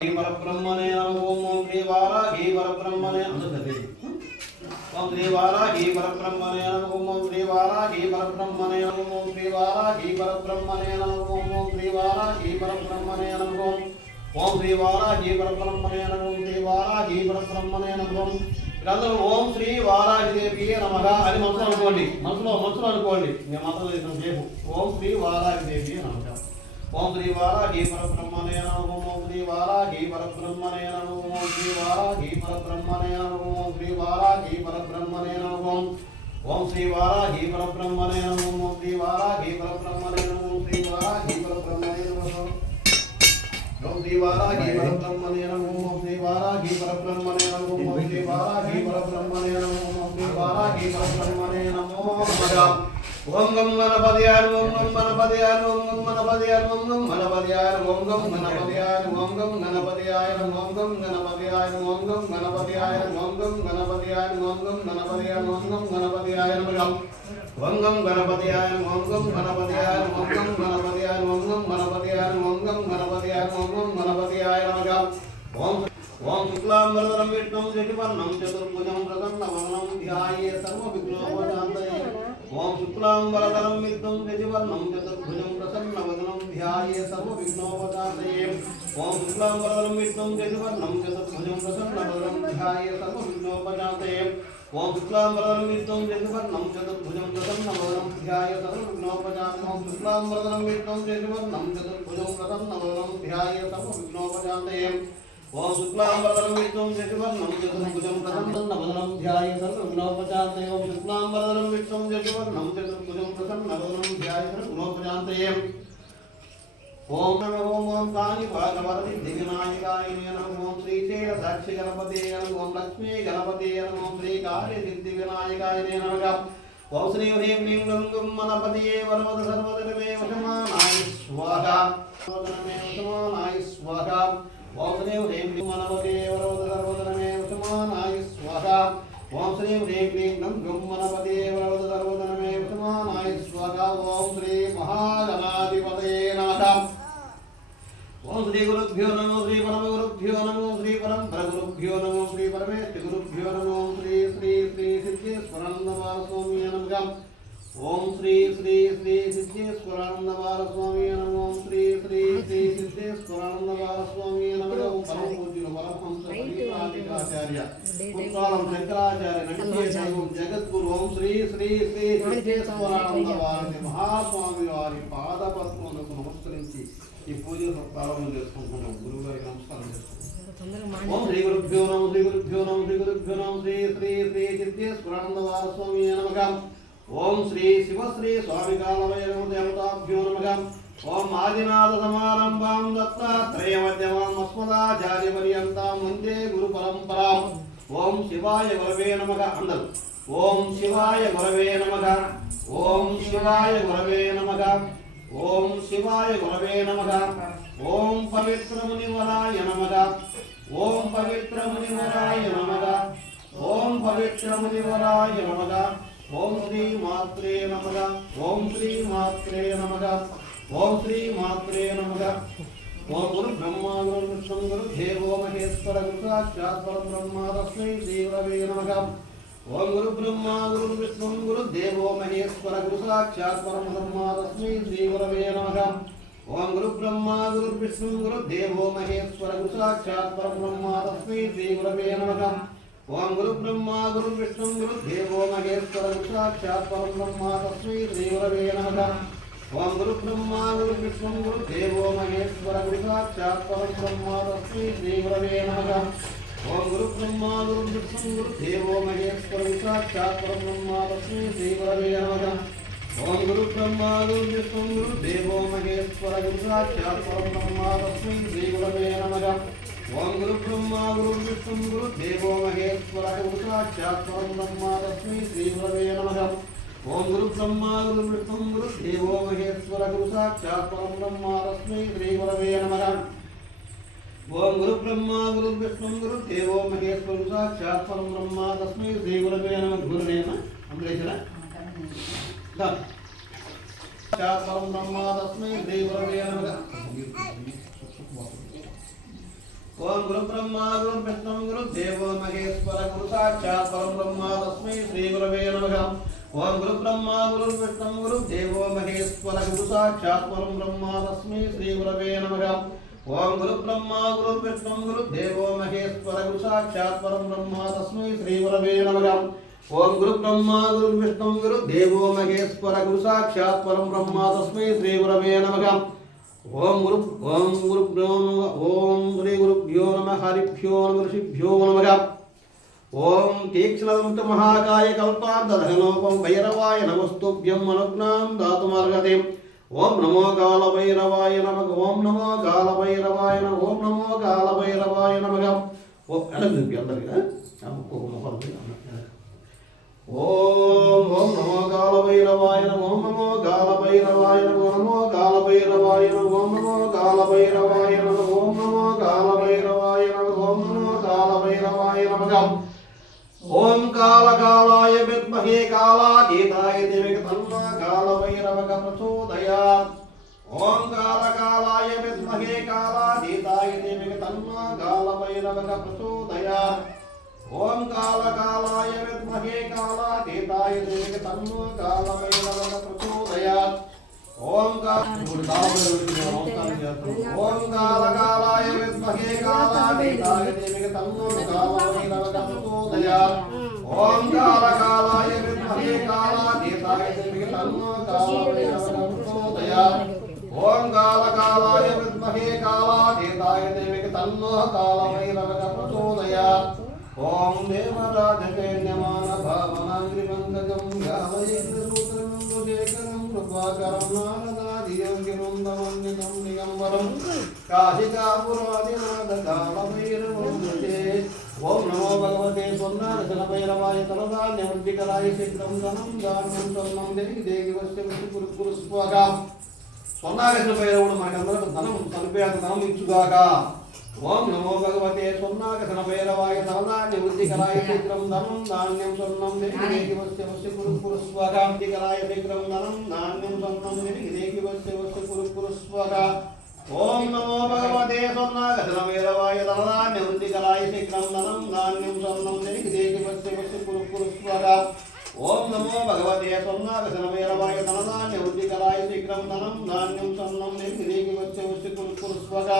परब्रह्मणे ओम श्री वाराही परब्रह्मणे ओम श्री वाराही परब्रह्मणे ओम श्री वाराही परब्रह्मणे ओम श्री वाराही परब्रह्मणे ओम श्री वाराही परब्रह्मणे ओम श्री वाराही परब्रह्मणे ओम श्री वाराही परब्रह्मणे అందరూ ఓం శ్రీ వారాహిదేవి నమః అని మనసులో అనుకోండి మనసులో అనుకోండి నేను మాత్రం చేసేపు ఓం శ్రీ వారాహిదేవి నమః ओम श्री वाराही परब्रह्मणे नमः ओम श्री वाराही परब्रह्मणे नमः ओम श्री वाराही परब्रह्मणे नमः ओम श्री वाराही परब्रह्मणे नमः ओम श्री वाराही परब्रह्मणे नमः ओम श्री वाराही परब्रह्मणे नमः ओम श्री वाराही परब्रह्मणे नमः ओम श्री वाराही परब्रह्मणे नमः ओम श्री वाराही परब्रह्मणे नमः ओम श्री वाराही परब्रह्मणे नमः ओम श्री वाराही परब्रह्मणे नमः ओम गम गणपतयाय ओम गम गणपतयाय ओम गम गणपतयाय ओम गम गणपतयाय ओम गम गणपतयाय ओम गम गणपतयाय ओम गम गणपतयाय ओम गम गणपतयाय ओम गम गणपतयाय ओम गम गणपतयाय ओम गम गणपतयाय नमः ओम गम गणपतयाय ओम गम गणपतयाय ओम गम गणपतयाय ओम गम गणपतयाय ओम गम गणपतयाय ओम गम गणपतयाय नमः ओम ओम शुक्लांबरधरं विष्णुं शशिवर्णं चतुर्भुजं प्रसन्नवदनं ध्याये सर्वविघ्नोपशान्तये ओम शुक्लांबरधरं विष्णुं शशिवर्णं चतुर्भुजं प्रसन्नवदनं ध्याये सर्वविघ्नोपशान्तये ओम शुक्लांबरधरं विष्णुं शशिवर्णं चतुर्भुजं प्रसन्नवदनं ध्याये सर्वविघ्नोपशान्तये ओम शुक्लांबरधरं विष्णुं शशिवर्णं चतुर्भुजं प्रसन्नवदनं ध्याये सर्वविघ्नोपशान्तये ओम शुक्लांबरधरं विष्णुं शशिवर्णं चतुर्भुजं प्रसन्नवदनं ध्याये सर्वविघ्नोपशान्तये ओम शुक्लांबरधरं विष्णुं शशिवर्णं चतुर्भुजं प्रसन्नवदनं ध्याये सर्वविघ्नोपशान्तये ओम शुक्लांबरधरं विष्णुं शशिवर्णं चतुर्भुजं प्रसन्नवदनं ध्याये सर्वविघ्नोपशान्तये ओम नमः ओम कानि भागवति दिव्यनायकाय नमः ओम श्री शैल साक्षि गणपते नमः ओम लक्ष्मी गणपते नमः ओम श्री कार्य सिद्धि विनायकाय नमः ओम श्री ह्रीं क्लीं गं गणपतये वरवद सर्वधर्मे वशमानाय स्वाहा सर्वधर्मे वशमानाय स्वाहा ओम श्री ह्रीं क्लीं गणपते वरवद सर्वधर्मे वशमानाय स्वाहा ओम श्री ह्रीं क्लीं गं गणपते वरवद सर्वधर्मे वशमानाय स्वाहा ओम श्री महागणाधिपतये नमः ओम श्री गुरुभ्यो नमो श्री परम गुरुभ्यो नमो श्री परम गुरुभ्यो नमो श्री परमेश्वर गुरुभ्यो नमो श्री श्री श्री सिद्धेश्वरानंदवार स्वामी नमः ओम श्री श्री श्री सिद्धेश्वरानंदवार स्वामी नमः ओम श्री श्री श्री सिद्धेश्वरानंदवार स्वामी नमः ओम परम पूज्य परमहंस परिव्राजकाचार्य पुत्रालम शंकराचार्य नंदीदेव जगद्गुरु ओम श्री श्री श्री सिद्धेश्वरानंदवार महास्वामी वारी पादपद्ममुలకు నమస్కరించి ఈ పూజను ప్రారంభం చేసుకుంటున్నాం గురువు గారికి నమస్కారం చేస్తున్నాం ఓం శ్రీ గురుభ్యో నమః శ్రీ గురుభ్యో నమః శ్రీ గురుభ్యో నమః శ్రీ శ్రీ శ్రీ సిద్ధేశ్వరానందవార స్వామి నమః ఓం శ్రీ శివశ్రీ స్వామి కాలభైరవ దేవతాభ్యో నమః ఓం ఆదినాథ సమారంభాం దత్తాత్రేయ మధ్యమాం అస్మదాచార్య పర్యంతాం వందే గురు పరంపరాం ఓం శివాయ గురవే నమః అందరూ ఓం శివాయ గురవే నమః ఓం శివాయ గురవే నమః ओम शिवाय गुरवे नमः ओम पवित्र मुनिवराय नमः ओम पवित्र मुनिवराय नमः ओम पवित्र मुनिवराय नमः ओम श्री मात्रे नमः ओम श्री मात्रे नमः ओम श्री मात्रे नमः ओम गुरु ब्रह्मा गुरु विष्णु गुरु देवो महेश्वर गुरु साक्षात् परब्रह्म तस्मै श्री गुरवे नमः ओम गुरु ब्रह्मा गुरु विष्णु गुरु देवो महेश्वर गुरु साक्षात् परब्रह्म तस्मै श्री गुरवे नमः ओम गुरु ब्रह्मा गुरु विष्णु गुरु देवो महेश्वर गुरु साक्षात् परब्रह्म तस्मै श्री गुरवे नमः ओम गुरु ब्रह्मा गुरु विष्णु गुरु देवो महेश्वर गुरु साक्षात् परब्रह्म तस्मै श्री गुरवे नमः ओम गुरु ब्रह्मा गुरु विष्णु गुरु देवो महेश्वर गुरु साक्षात् परब्रह्म तस्मै श्री गुरवे नमः ओम गुरु ब्रह्मा गुरु विष्णु गुरु देवो महेश्वर गुरु साक्षात् परब्रह्म तस्मै श्री गुरवे नमः ओम गुरु ब्रह्मा गुरु विष्णु गुरु देवो महेश्वर गुरु साक्षात् परब्रह्म तस्मै श्री गुरवे नमः ओम गुरु ब्रह्मा गुरु विष्णु गुरु देवो महेश्वर गुरु साक्षात् परब्रह्म तस्मै श्री गुरवे नमः ओम गुरु ब्रह्मा गुरु विष्णु गुरु देवो महेश्वर गुरु साक्षात् परब्रह्म तस्मै श्री गुरवे नमः ओम गुरु ब्रह्मा गुरु विष्णु गुरु देवो महेश्वर साक्षात् परब्रह्म तस्मै श्री गुरवे नमः गुरुनेम अमरेश्वर साक्षात् परब्रह्म तस्मै श्री गुरवे नमः ओम गुरु ब्रह्मा गुरु विष्णु गुरु देवो महेश्वर गुरु साक्षात् परब्रह्म तस्मै श्री गुरवे नमः। ओम गुरु ब्रह्मा गुरु विष्णु गुरु देवो महेश्वर गुरु साक्षात् परब्रह्म तस्मै श्री गुरवे नमः। ओम गुरु ब्रह्मा गुरु विष्णु गुरु देवो महेश्वर गुरु साक्षात् परब्रह्म तस्मै श्री गुरवे नमः। ओम गुरु ब्रह्मा गुरु विष्णु गुरु देवो महेश्वर गुरु साक्षात् परब्रह्म तस्मै श्री गुरवे नमः। ओम श्री गुरुभ्यो नमः हरिभ्यो नमः ऋषिभ्यो नमः। ओम तीक्ष्णदंत महाकाय कल्पान्तदहनोपम भैरवाय नमस्तुभ्यं अनुज्ञां दातुमर्हते। ओम नमो कालभैरवाय नमः। ओम नमो कालभैरवाय नमः। ओम नमो कालभैरवाय नमः। ओम ओम नमो कालभैरवाय नमः। ओम नमो कालभैरवाय नमः। ओम नमो कालभैरवाय नमः। ओम नमो कालभैरवाय नमः। ओम नमो कालभैरवाय नमः। ओम नमो कालभैरवाय नमः। ओम कालकालाय विद्महे कालातीताय धीमहि तन्नो कालभैरवः प्रचोदयात्। ओम कालकालाय विद्महे कालातीताय धीमहि तन्नो कालभैरवः प्रचोदयात्। ओम कालकालाय विद्महे कालातीताय धीमहि तन्नो कालभैरवः प्रचोदयात्। ओम कालकालाय विद्महे कालातीताय धीमहि तन्नो कालभैरवः प्रचोदयात्। ओम कालकालाय विद्महे कालातीताय धीमहि तन्नो कालभैरवः प्रचोदयात्। ओम कालकालाय विद्महे कालातीताय धीमहि तन्नो कालभैरवः प्रचोदयात्। ओम देवराजकैर्यमान भावनाग्रिमंगजं गावयेन्द्रसूत्रमंगुशेखरं कृपाकरं नारदादियोगिनन्दवन्दितं दिगम्बरं काशिकापुरादिनाथकालभैरवं भजे। ओम नमो भगवते स्वर्णारसनभैरवाय तलधान्यवृद्धिकराय शीघ्रं धनं धान्यं स्वर्णं देहि देहि वस्य कुरु स्वाहा। స్వర్ణాకర్షణభైరవుడు మనకందరకు ధనం చనిపోయేంత ధనం ఇచ్చుగాక। ఓం నమో భగవతే స్వర్ణాకర్షణభైరవాయ ధనధాన్య వృద్ధికరాయ శీఘ్రం ధనం ధాన్యం స్వర్ణం దేహి వస్య కురు స్వాహా। వృద్ధికరాయ శీఘ్రం ధనం ధాన్యం స్వర్ణం దేహి వస్య కురు స్వాహా। ఓం నమో భగవతే స్వర్ణాకర్షణభైరవాయ ధనధాన్య వృద్ధికరాయ శీఘ్రం ధనం ధాన్యం స్వర్ణం దేహి వస్య కురు స్వాహా। ओम नमो भगवते स्वर्णाकर्षणभैरवाय धनधान्य वृद्धिकराय शीघ्रं धनं धान्यं स्वर्णं देहि वस्य कुरु स्वाहा।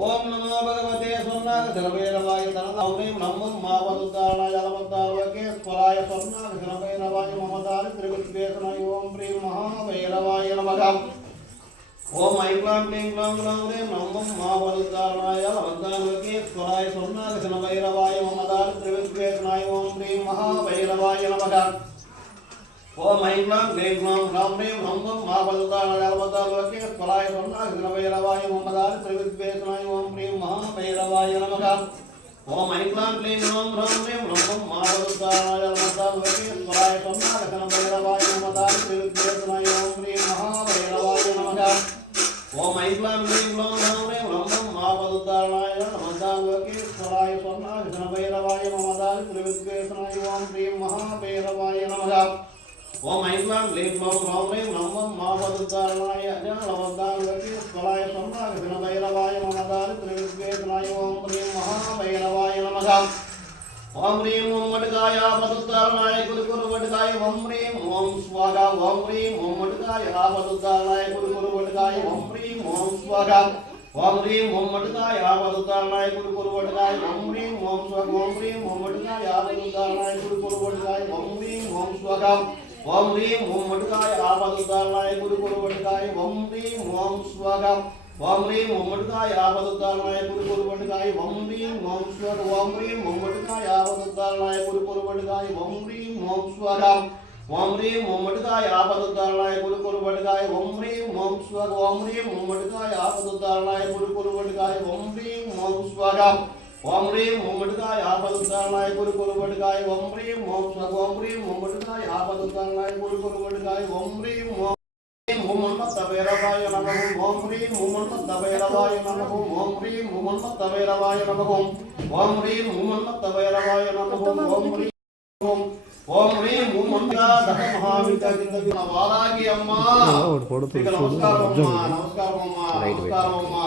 ओम नमो भगवते स्वर्णाकर्षणभैरवाय धनधान्य ब्रह्मं मावदुद्धारणाय अलमद्दारवके स्वराय स्वर्णाकर्षणभैरवाय ममदारि त्रिविद्वेषणाय ओम प्रिय महाभैरवाय नमः। ओम ऐं क्लां क्लीं ग्लां ग्लां ह्रीं ब्रह्मं मावदुद्धारणाय अलमद्दारवके स्वराय स्वर्णाकर्षणभैरवाय ममदारि त्रिविद्वेषणाय ओम प्रिय महाभैरवाय नमः। ओम ऐं क्लां क्लीं ग्लां ग्लां ह्रीं ब्रह्मं मावदुद्धारणाय अलमद्दारवके स्वराय स्वर्णाकर्षणभैरवाय ममदारि त्रिविद्वेषणाय ओम प्रिय महाभैरवाय नमः। ओम ऐं क्लां क्लीं ग्लां ग्लां ह्रीं ब्रह्मं मावदुद्धारणाय अलमद्दारवके स्वराय स्वर्णाकर्षणभैरवाय ममदारि त्रिविद्वेषणाय ओम प्रिय महाभैरवाय नमः। ओम ऐं क्लां क्लीं ग्लां ग्लां ह्रीं ब्रह्मं मावदुद्धारणाय अलमद्दारवके स्वराय स्वर्णाकर्षणभैरवाय ममदारि त्रिविद्वेषणाय ओम प्रिय महाभैरवाय नमः। ओम ऐं क्लां क्लीं ग्लां ग्लां ह्रीं ब्रह्मं मावदुद्धारणाय अलमद्दारवके स्वराय स्वर्णाकर्षणभैरवाय ममदारि त्रिविद्वेषणाय ओम प्रिय महाभैरवाय नमः। ओम ह्रीं ओम वटकाय आपदुद्धारणाय कुरु वटकाय ओम ह्रीं ओम स्वाहा। ओम ह्रीं ओम वटकाय आपदुद्धारणाय कुरु वटकाय ओम ह्रीं ओम स्वाहा। ओम ह्रीं ओम वटकाय आपदुद्धारणाय कुरु वटकाय ओम ह्रीं ओम स्वाहा। ओम ह्रीं ओम वटकाय आपदुद्धारणाय कुरु वटकाय ओम ह्रीं ओम स्वाहा। ओम ह्रीं ओम वटकाय आपदुद्धारणाय कुरु वटकाय ओम ह्रीं ओम स्वाहा। ओम ह्रीं ओम वटकाय आपदुद्धारणाय कुरु वटकाय ओम ह्रीं ओम स्वाहा। ओम ह्रीं ओम वटकाय आपदुद्धारणाय कुरु वटकाय ओम ह्रीं ओम स्वाहा। ओम ह्रीं ओम वटकाय आपदुद्धारणाय कुरु वटकाय ओम ह्रीं ओम स्वाहा। ओम ह्रीं ओम वटकाय आपदुद्धारणाय कुरु वटकाय ओम ह्रीं ओम स्वाहा। ओम ह्रीं ओम वटकाय आपदुद्धारणाय कुरु वटकाय ओम ह्रीं ओम स्वाहा। ओम ह्रीं ओम वटकाय आपदुद्धारणाय कुरु वटकाय ओम ह्रीं ओम ओम मन्मथभैरवाय नमः। ओम ह्रीं ओम मन्मथभैरवाय नमः। ओम ह्रीं ओम मन्मथभैरवाय नमः। ओम ह्रीं ओम मन्मथभैरवाय नमः। ओम ह्रीं ओम ह्रीं ओम मन्मथभैरवाय महाविद्याचिंतन वारागी अम्मा नमस्कार अम्मा नमस्कार अम्मा नमस्कार अम्मा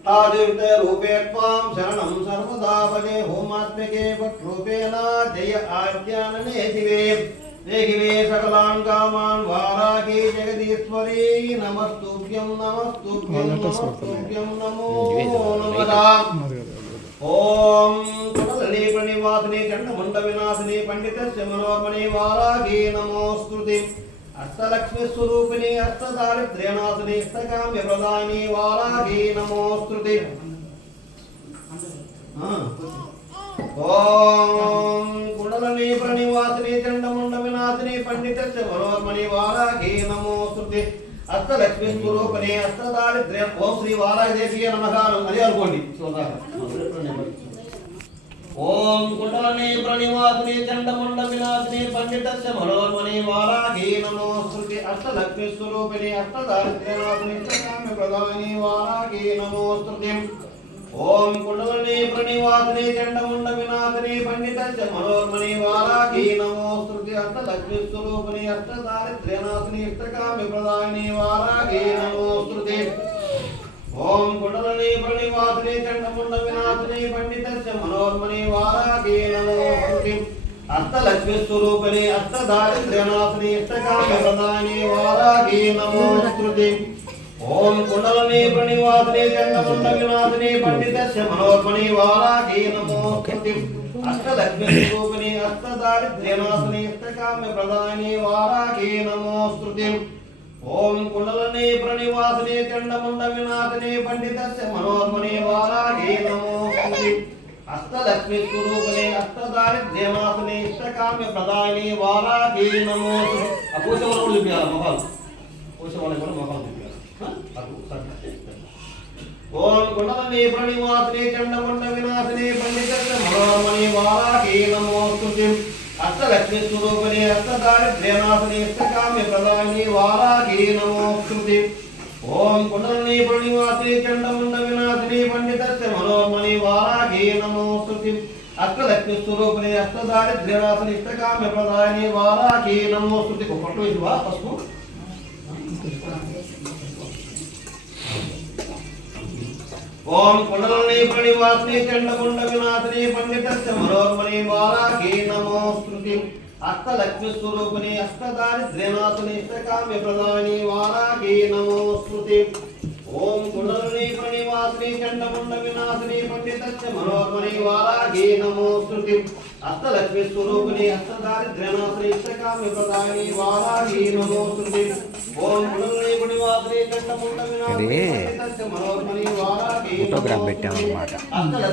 ताजुर्ते रूपे त्वां शरणं सर्वदा भजे होमात्मके पट्रूपेण जय आद्यानने दिवे देहिवे सकलान् कामान् वाराही जगदीश्वरी नमस्तुभ्यं नमस्तुभ्यं नमस्तुभ्यं नमो नमः ओम कुंडलिनी प्रणिवासिनी चंडमुंड विनाशिनी पंडितस्य मनोमणि वाराही नमोस्तुते अष्टलक्ष्मी स्वरूपिणी अष्टदारिद्र्यनाशिनी अष्टकाम्य प्रदायिनी वाराही नमोस्तुते ओम कुंडलिनी प्रणिवासिनी चंडमुंड विनाशिनी पंडितस्य मनोमणि वाराही नमोस्तुते अष्टलक्ष्मी स्वरूपिणी अष्टदारिद्र्य ओम श्री वाराही देवी नमः हरियालकोंडी ओम कुंडलिनी प्रणिवासिनी चंडमुंड विनाशिनी पंडितस्य मनोन्मणि वाराही नमोस्तुते अष्टलक्ष्मी स्वरूपिणी अष्टदारिद्र्यनाशिनी अष्टकाम्य प्रदायिनी वाराही नमोस्तुते ओम कुंडलिनी प्रणिवासिनी चंडमुंड विनाशिनी पंडितस्य मनोन्मणि वाराही नमोस्तुते अष्टलक्ष्मी स्वरूपिणी अष्टदारिद्र्यनाशिनी अष्टकाम्य प्रदायिनी वाराही नमोस्तुते ओम कुंडलिनी प्रणिवासिनी चंडमुंड विनाशिनी पंडितस्य मनोन्मणि वाराही नमोस्तुते अष्टलक्ष्मी स्वरूपिणी अष्टदारिद्र्यनाशिनी अष्टकाम्य प्रदायिनी वाराही नमोस्तुते ओम कुंडलिनी प्रणिवासिनी चंडमुंड विनाशिनी पंडितस्य मनोन्मणि वाराही नमोस्तुते अष्टलक्ष्मी स्वरूपिणी अष्टदारिद्र्यनाशिनी अष्टकाम्य प्रदायिनी वाराही नमोस्तुते ओम कुंडलिनी प्रणिवासिनी चंडमुंड विनाशिनी पंडितस्य मनोन्मणि वाराही नमोस्तुते अष्टलक्ष्मी स्वरूपिणी अष्टदारिद्र्यनाशिनी अष्टकाम्य प्रदायिनी वाराही नमोस्तुते अपोषवल लिपिया मोहल पोषवल को मोहल लिपिया ओम कुंडलिनी प्रणिवासिनी चंडमुंड विनाशिनी पंडितस्य मनोन्मणि वाराही नमोस्तुते अष्टलक्ष्मी स्वरूपिणी अष्टदारिद्र्यनाशिनी अष्टकाम्य प्रदायिनी वाराही नमोस्तुते ओम कुंडलिनी प्रणिवासिनी चंडमुंड विनाशिनी पंडितस्य मनोन्मणि वाराही नमोस्तुते अष्टलक्ष्मी स्वरूपिणी अष्टदारिद्र्यनाशिनी अष्टकाम्य प्रदायिनी वाराही नमोस्तुते को फोटो इवा पसको ओम कुंडलिनी प्रणिवासिनी चंडमुंड विनाशिनी पंडितस्य मनोन्मणि वाराही नमोस्तुते अष्टलक्ष्मी स्वरूपिणी अष्टदारिद्र्यनाशिनी अष्टकाम्य प्रदायिनी वाराही नमोस्तुते ओम कुंडलिनी प्रणिवासिनी चंडमुंड विनाशिनी पंडितस्य मनोन्मणि वाराही नमोस्तुते अष्टलक्ष्मी स्वरूपिणी अष्टदारिद्र्यनाशिनी अष्टकाम्य प्रदायिनी वाराही नमोस्तुते ओम कुंडलिनी प्रणिवासिनी चंडमुंड विनाशिनी पंडितस्य मनोन्मणि वाराही ఫోటోగ్రాఫ్ పెట్టామన్నమాట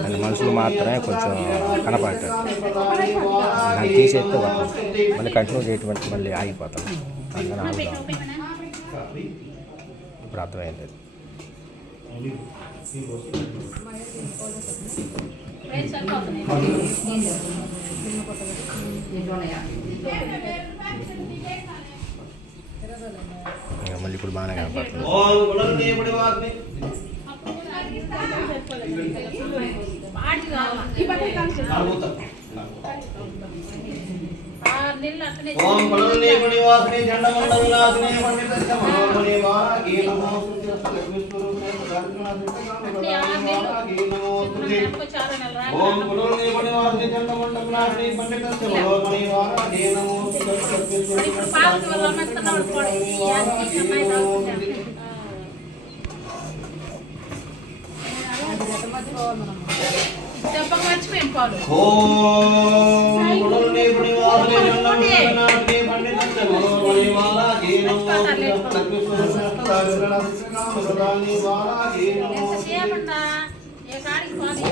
అది మనుషులు మాత్రమే కొంచెం కనపడతారు నాకు తీసేస్తే మళ్ళీ కంటిన్యూ చేయటం మళ్ళీ ఆగిపోతాం అందుకని ఆగుతాం ఇప్పుడు అర్థమైంది మళ్ళీ ఇప్పుడు బాగానే కనపడుతుంది ओम कुंडलिनी प्रणिवासिनी चंडमुंड विनाशिनी पंडितस्य मनोन्मणि वाराही नमोस्तुते अष्टलक्ष्मी स्वरूपिणी अष्टदारिद्र्यनाशिनी वाराही नमोस्तुते ओम कुंडलिनी प्रणिवासिनी चंडमुंड विनाशिनी पंडितस्य मनोन्मणि वाराही नमोस्तुते अष्टलक्ष्मी स्वरूपिणी अष्टदारिद्र्यनाशिनी वाराही नमोस्तुते ओम कुंडलिनी प्रणिवासिनी चंडमुंड विनाशिनी पंडितस्य मनोन्मणि वाराही नमोस्तुते अष्टलक्ष्मी स्वरूपिणी अष्टदारिद्र्यनाशिनी प्रदायिनी वाराही नमोस्तुते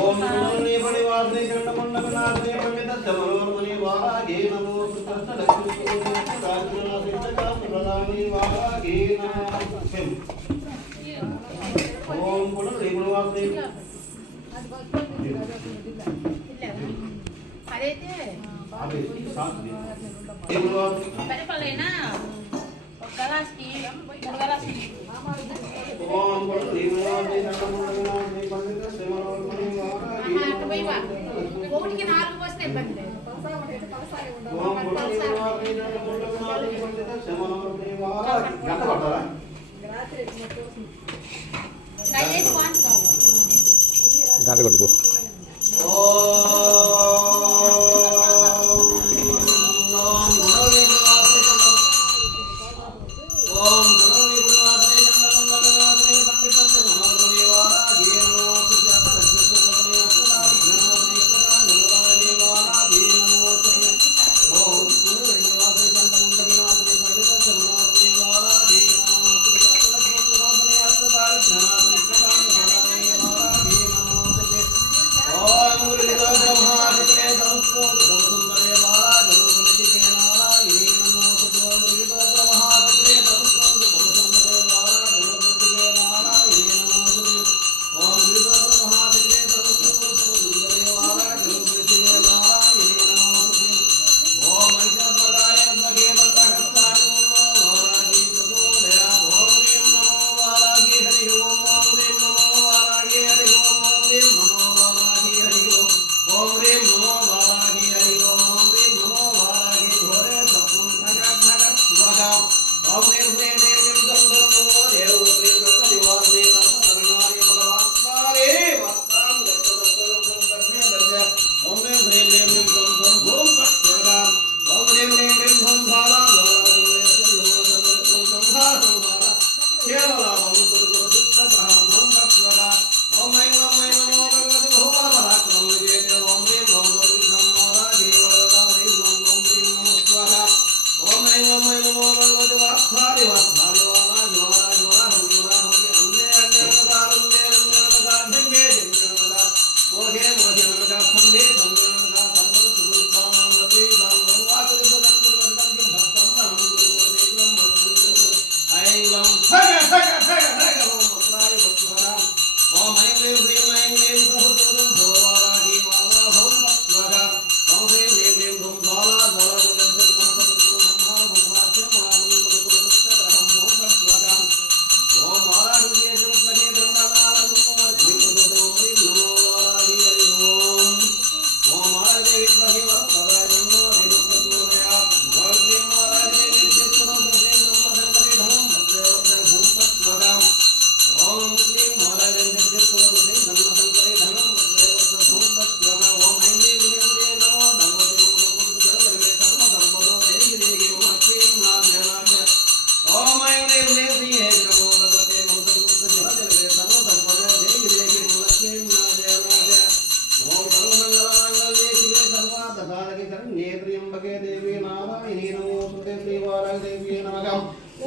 ओम कुंडलिनी प्रणिवासिनी चंडमुंड विनाशिनी पंडितस्य मनोन्मणि वाराही नमोस्तुते अष्टलक्ष्मी स्वरूपिणी अष्टदारिद्र्यनाशिनी प्रदायिनी वाराही नमोस्तुते ओम कुंडलिनी प्रणिवासिनी అదైతే పరిపాలైనా ఒక గలాస్కి మూడు గలాస్కి ఒకటికి 4 పోస్తే ఇబ్బంది లేదు రాత్రి గంట కొట్టుకో.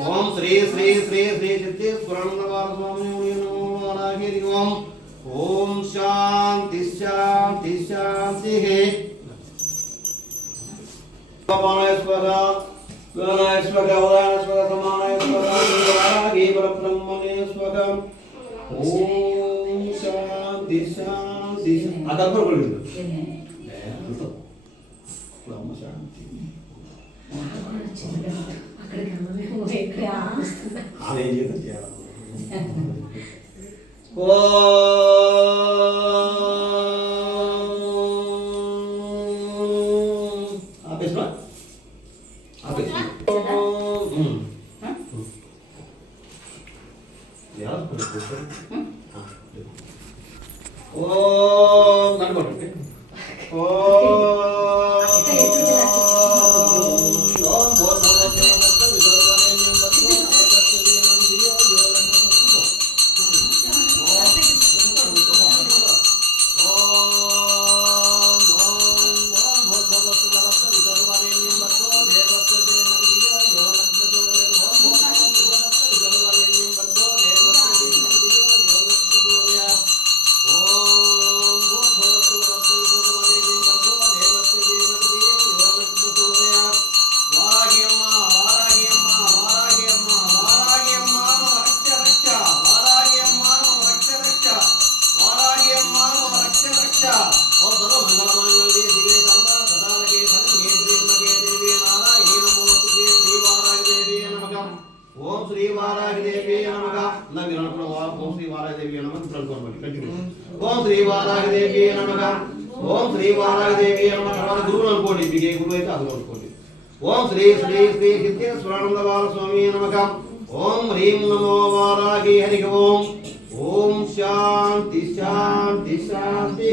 ఓం శ్రీ శ్రీ శ్రీ శ్రీ చిత్తేశ్వరానందవార స్వామి నమో నారాయణ. ఓం శాంతి శాంతి శాంతి. పరబ్రహ్మణే స్వగం. ఓం శాంతి శాంతి. అదేం చేయాలి. ఓం శ్రీ వారాహిదేవి నమః. ఓం శ్రీ వారాహిదేవి నమః. ఓం శ్రీ వారాహిదేవి నమః. ఓం శ్రీ వారాహిదేవి నమః. మన గురువులు అనుకోండి, మీకు ఏ గురువు అయితే అది అనుకోండి. ఓం శ్రీ శ్రీ శ్రీ సిద్ధేశ్వరానందవార స్వామి నమః. ఓం హ్రీం నమో వారాహి హరి ఓం. ఓం శాంతి శాంతి శాంతి.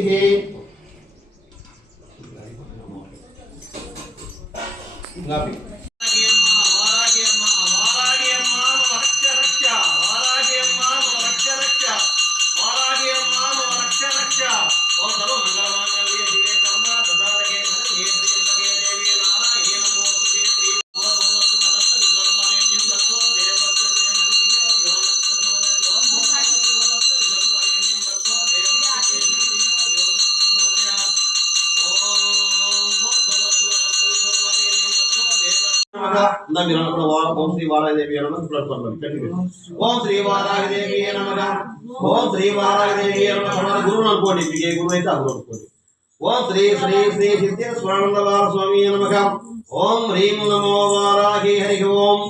ఓం శ్రీ వారాహిదేవి ఓం శ్రీ వారాహిదేవి నమః. ఓం శ్రీ వారాహిదేవి నమః. గురువుని అనుకోండి, మీకు ఏ గురువు అయితే ఆ గురువు అనుకోండి. ఓం శ్రీ శ్రీ శ్రీ సిద్ధేశ్వరానందవార స్వామి నమః. ఓం హ్రీం నమో వారాహి. హరి ఓం.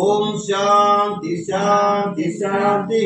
ఓం శాంతి శాంతి శాంతి.